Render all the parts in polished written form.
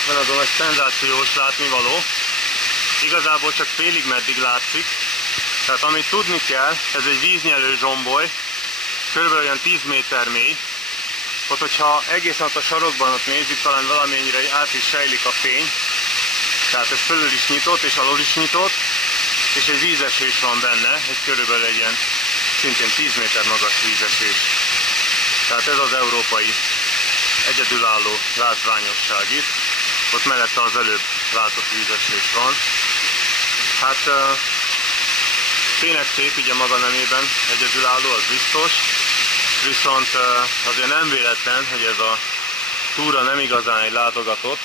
itt van az a nagy szenzációs látnivaló. Igazából csak félig meddig látszik. Tehát amit tudni kell, ez egy víznyelő zsomboly, körülbelül olyan 10 méter mély. Ott, hogyha egészen ott a sarokban ott nézzük, talán valamennyire át is sejlik a fény. Tehát ez fölül is nyitott és alul is nyitott, és egy vízesés van benne, egy körülbelül egy ilyen szintén 10 méter magas vízesés. Tehát ez az európai egyedülálló látványosság itt. Ott mellette az előbb látott vízesés van. Hát tényleg szép, ugye maga nemében egyedülálló, az biztos. Viszont azért nem véletlen, hogy ez a túra nem igazán egy látogatott,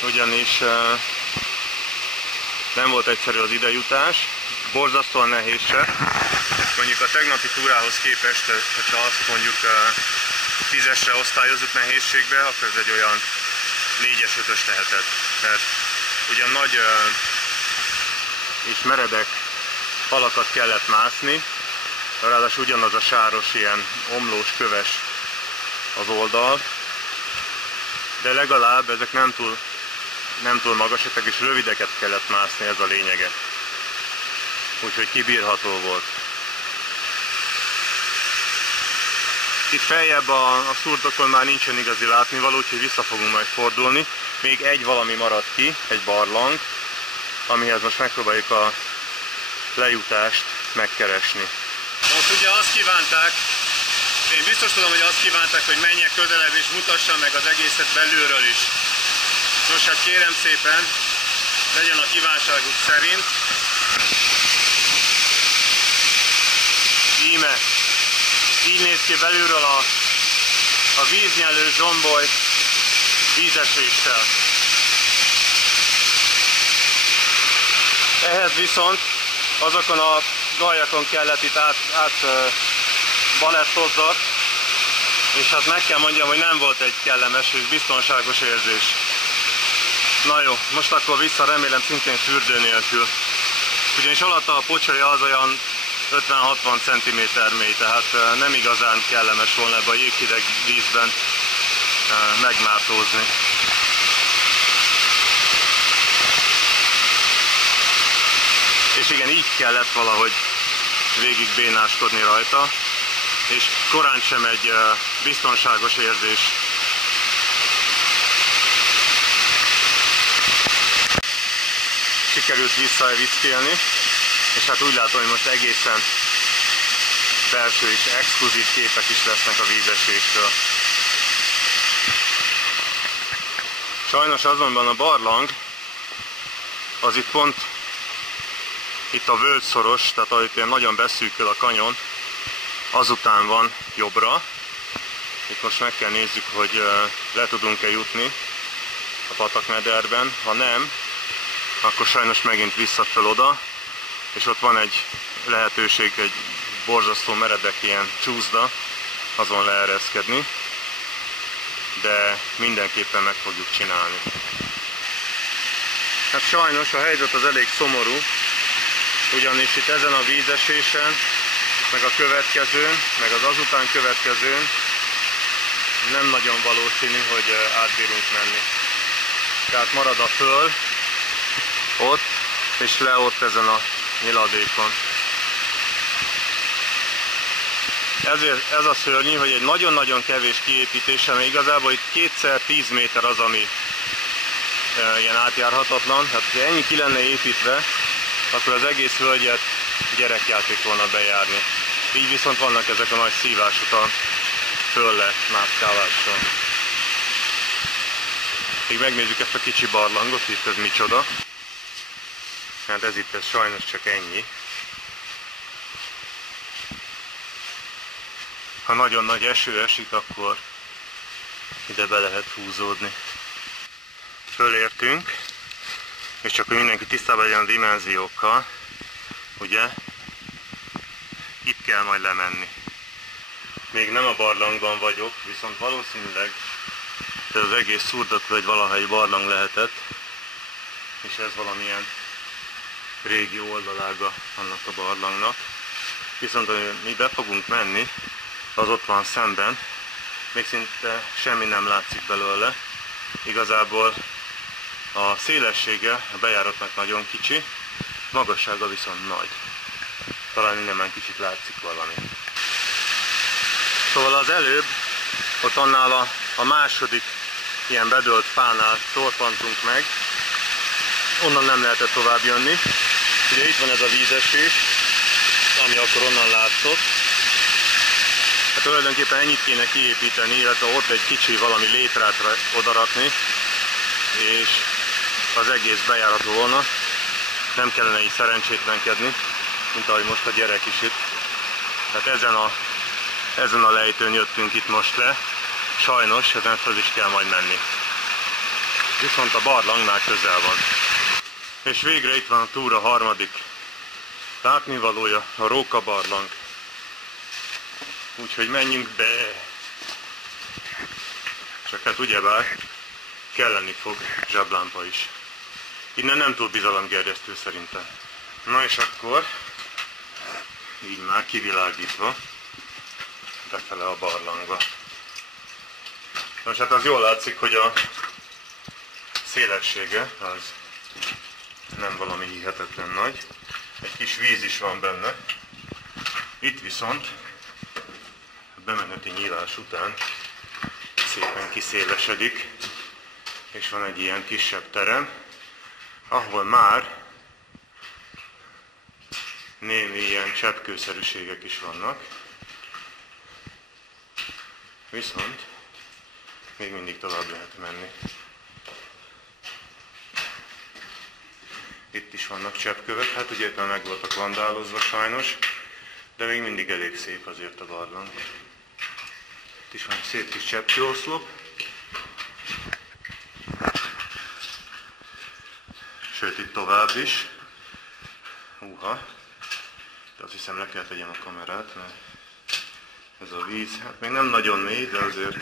ugyanis nem volt egyszerű az idejutás, borzasztóan nehéz se. Mondjuk a tegnapi túrához képest, hogyha azt mondjuk 10-esre osztályozzuk nehézségbe, akkor ez egy olyan 4-es, 5-ös lehetett. Mert ugyan nagy és meredek falakat kellett mászni, ráadásul ugyanaz a sáros, ilyen omlós, köves az oldal, de legalább ezek nem túl magasak, és rövideket kellett mászni, ez a lényege. Úgyhogy kibírható volt. Itt feljebb a szurdokon már nincsen igazi látnivaló, úgyhogy vissza fogunk majd fordulni. Még egy valami maradt ki, egy barlang, amihez most megpróbáljuk a lejutást megkeresni. Most ugye azt kívánták, én biztos tudom, hogy azt kívánták, hogy menjek közelebb és mutassam meg az egészet belülről is. Nos, hát kérem szépen, legyen a kívánságuk szerint. Íme, így néz ki belülről a víznyelő zsomboly vízeséssel. Ehhez viszont azokon a galjakon kellett itt át balettozzak, és hát meg kell mondjam, hogy nem volt egy kellemes és biztonságos érzés. Na jó, most akkor vissza, remélem szintén fürdő nélkül. Ugyanis alatta a pocsolya az olyan 50-60 cm mély, tehát nem igazán kellemes volna ebbe a jéghideg vízben megmátózni. És igen, így kellett valahogy végig bénáskodni rajta, és korán sem egy biztonságos érzés. Sikerült visszaevickélni, és hát úgy látom, hogy most egészen belső és exkluzív képek is lesznek a vízesésről. Sajnos azonban a barlang az itt pont itt a völgyszoros, tehát ahogy ilyen nagyon beszűkül a kanyon, azután van jobbra. Itt most meg kell nézzük, hogy le tudunk-e jutni a patakmederben. Ha nem, akkor sajnos megint vissza föl oda, és ott van egy lehetőség, egy borzasztó meredek ilyen csúszda, azon leereszkedni, de mindenképpen meg fogjuk csinálni. Hát sajnos a helyzet az elég szomorú, ugyanis itt ezen a vízesésen, meg a következőn, meg az azután következőn nem nagyon valószínű, hogy átbírunk menni. Tehát marad a föl ott, és le ott ezen a nyiladékon. Ezért ez a szörnyű, hogy egy nagyon-nagyon kevés kiépítése, mert igazából itt 2x10 méter az, ami ilyen átjárhatatlan. Hát ha ennyi ki lenne építve, akkor az egész völgyet gyerekjáték volna bejárni. Így viszont vannak ezek a nagy szívásutak fölle mászkálással. Még megnézzük ezt a kicsi barlangot, itt ez micsoda. Hát ez itt ez sajnos csak ennyi. Ha nagyon nagy eső esik, akkor ide be lehet húzódni. Fölértünk, és csak hogy mindenki tisztában legyen a dimenziókkal, ugye, itt kell majd lemenni. Még nem a barlangban vagyok, viszont valószínűleg ez az egész szurdokvölgy valaha egy barlang lehetett, és ez valamilyen régi oldalága annak a barlangnak. Viszont hogy mi be fogunk menni, az ott van szemben, még szinte semmi nem látszik belőle, Igazából a szélessége a bejáratnak nagyon kicsi, magassága viszont nagy. Talán innen már kicsit látszik valami. Szóval az előbb, ott annál a második ilyen bedölt fánál torpantunk meg, onnan nem lehetett tovább jönni. Ugye itt van ez a vízesés, ami akkor onnan látszott. Hát tulajdonképpen ennyit kéne kiépíteni, illetve ott egy kicsi valami létrát odarakni, és az egész bejárható volna. Nem kellene így szerencsétlenkedni, mint ahogy most a gyerek is itt. Tehát ezen a lejtőn jöttünk itt most le. Sajnos ezen föl is kell majd menni. Viszont a barlang már közel van. És végre itt van a túra harmadik látnivalója, a Róka barlang. Úgyhogy menjünk be! Csak hát ugyebár kelleni fog zseblámpa is. Innen nem túl bizalomgerjesztő szerintem. Na és akkor, így már kivilágítva, befele a barlangba. Most hát az jól látszik, hogy a szélessége az nem valami hihetetlen nagy. Egy kis víz is van benne. Itt viszont a bemeneti nyílás után szépen kiszélesedik, és van egy ilyen kisebb terem, ahol már némi ilyen cseppkőszerűségek is vannak. Viszont még mindig tovább lehet menni. Itt is vannak cseppkövek, hát ugye itt már meg voltak vandálozva sajnos, de még mindig elég szép azért a barlang. Itt is van egy szép kis cseppkőoszlop. Sőt, itt tovább is. Húha! De azt hiszem, le kell tegyem a kamerát, mert ez a víz, hát még nem nagyon mély, de azért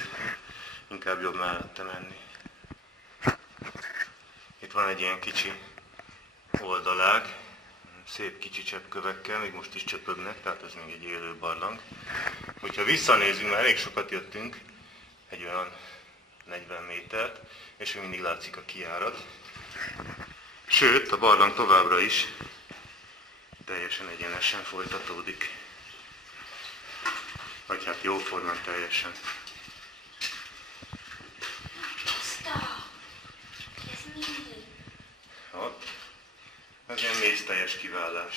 inkább jobb mellette menni. Itt van egy ilyen kicsi oldalág, szép kicsi cseppkövekkel, még most is csöpögnek, tehát ez még egy élő barlang. Hogyha visszanézünk, már elég sokat jöttünk, egy olyan 40 métert, és még mindig látszik a kijárat. Sőt, a barlang továbbra is teljesen egyenesen folytatódik. Vagy hát jóformán teljesen. Ott. Ez ilyen mézteljes kivállás.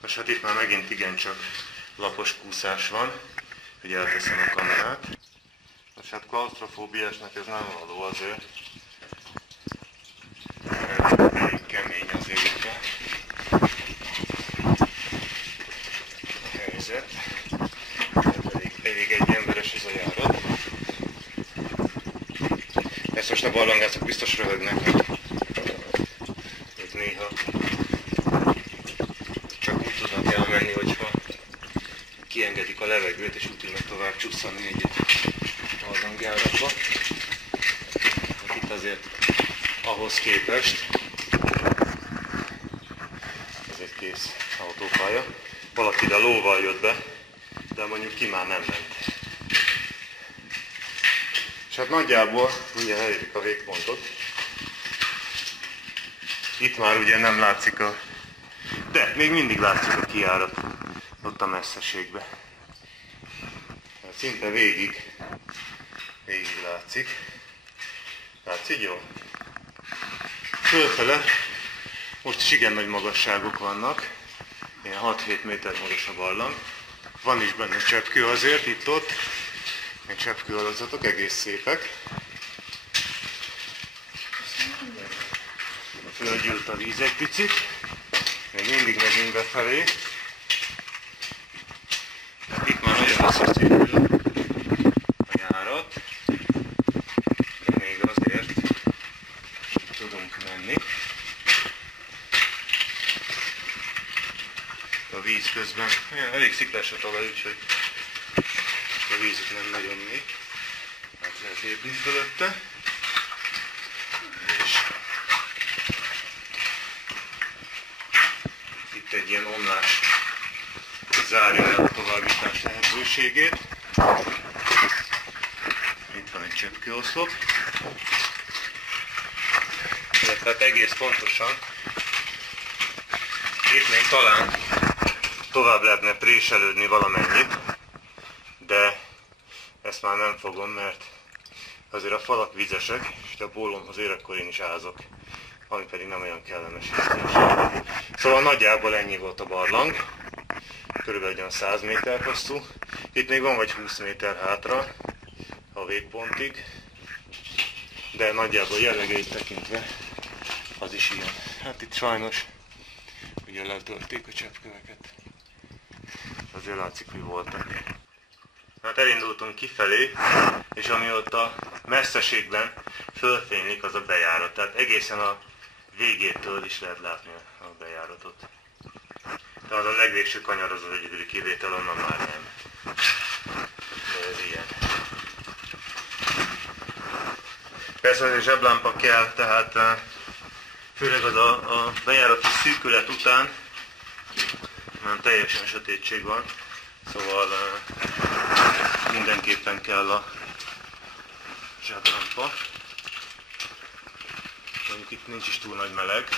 Most hát itt már megint igencsak lapos kúszás van, hogy elteszem a kamerát. Most hát klausztrofóbiásnak ez nem való azért. Elég kemény azért itt a helyzet. Elég egyemberes ez a járat. Ezt most a barlangászok biztos röhögnek, hogy néha csak úgy tudnak elmenni, hogyha kiengedik a levegőt, és úgy tudnak tovább csusszani egy barlangjáratba. Itt azért ahhoz képest ez egy kész autópálya. Valaki ide lóval jött be, de mondjuk ki már nem ment. És hát nagyjából mindjárt elérjük a végpontot. Itt már ugye nem látszik de még mindig látszik a kijárat ott a messzeségbe. Hát szinte végig látszik. Látszik jól? Fölfele most is igen nagy magasságok vannak. Ilyen 6-7 méter magas a barlang. Van is benne cseppkő azért, itt-ott. Még cseppkő alazatok, egész szépek. Fölgyűlt a víz egy picit. Még mindig megyünk befelé. Itt már nagyon összeszépül a járat. De még azért tudunk menni. A víz közben elég sziklás a talaj, úgyhogy a víz itt nem nagyon mély. Hát lehet lépni fölötte. És itt egy ilyen omlás zárja el a továbbítás lehetőségét. csöpkőoszlop. Tehát egész pontosan itt még talán tovább lehetne préselődni valamennyit, de ezt már nem fogom, mert azért a falak vizesek, és a bólomhoz érekkor én is ázok, ami pedig nem olyan kellemes érzés. Szóval nagyjából ennyi volt a barlang, körülbelül olyan 100 méter hosszú. Itt még van vagy 20 méter hátra a végpontig, de nagyjából jellegeit tekintve az is ilyen. Hát itt sajnos ugye letörték a cseppköveket. Azért látszik, hogy voltak. Hát elindultunk kifelé, és ami ott a messzeségben fölfénylik, az a bejárat. Tehát egészen a végétől is lehet látni a bejáratot. De az a legvégső kanyar az egyedüli kivétel, onnan már nem. De ez ilyen. Persze azért zseblámpa kell, tehát főleg az a bejárati szűkület után nem teljesen sötétség van, szóval mindenképpen kell a zseblámpa. Mondjuk itt nincs is túl nagy meleg,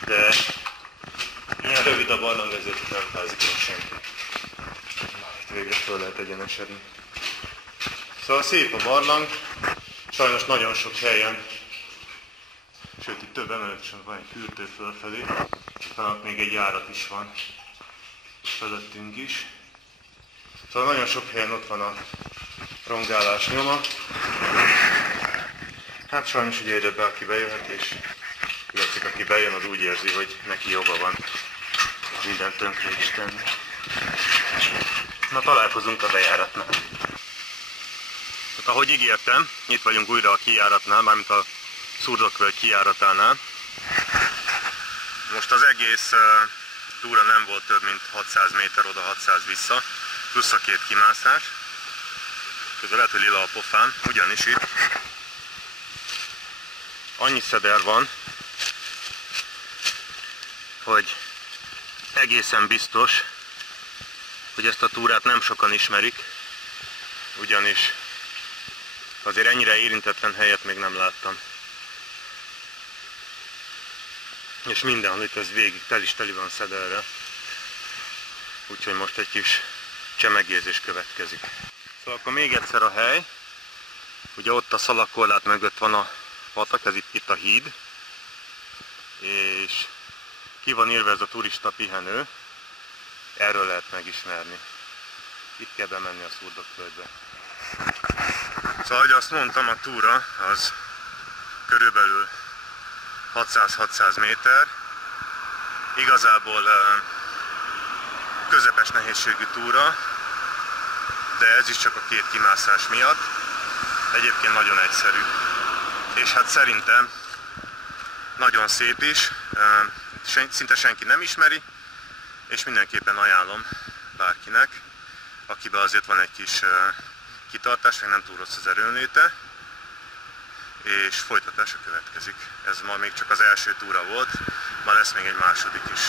de ilyen rövid a barlang, ezért nem fázik meg senki. Itt végre föl lehet egyenesedni. Szóval szép a barlang, sajnos nagyon sok helyen, sőt itt több emelet sem van, egy fürtő fölfelé, talán még egy járat is van fölöttünk is. Szóval nagyon sok helyen ott van a rongálás nyoma. Hát sajnos ugye egyre bárki bejöhet, és illetve aki bejön, az úgy érzi, hogy neki joga van mindent tönkre is tenni. Na, találkozunk a bejáratnál. Hát, ahogy ígértem, itt vagyunk újra a kijáratnál, mármint a Szurdokvölgy kijáratánál. Most az egész túra nem volt több mint 600 méter oda, 600 vissza, plusz a két kimászás. Közben lehet, hogy lila a pofám, ugyanis itt annyi szeder van, hogy egészen biztos, hogy ezt a túrát nem sokan ismerik, ugyanis azért ennyire érintetlen helyet még nem láttam. És mindenhol itt ez végig teli van szederrel. Úgyhogy most egy kis csemegézés következik. Szóval akkor még egyszer a hely. Ugye ott a szalagkorlát mögött van a patak, ez itt a híd. És ki van írva ez a turista pihenő. Erről lehet megismerni. Itt kell bemenni a Szurdokvölgybe. Szóval, ahogy azt mondtam, a túra az körülbelül 600-600 méter. Igazából közepes nehézségű túra, de ez is csak a két kimászás miatt. Egyébként nagyon egyszerű. És hát szerintem nagyon szép is, szinte senki nem ismeri, és mindenképpen ajánlom bárkinek, akiben azért van egy kis kitartás, meg nem túl rossz az erőnléte, és folytatása következik. Ez ma még csak az első túra volt, ma lesz még egy második is.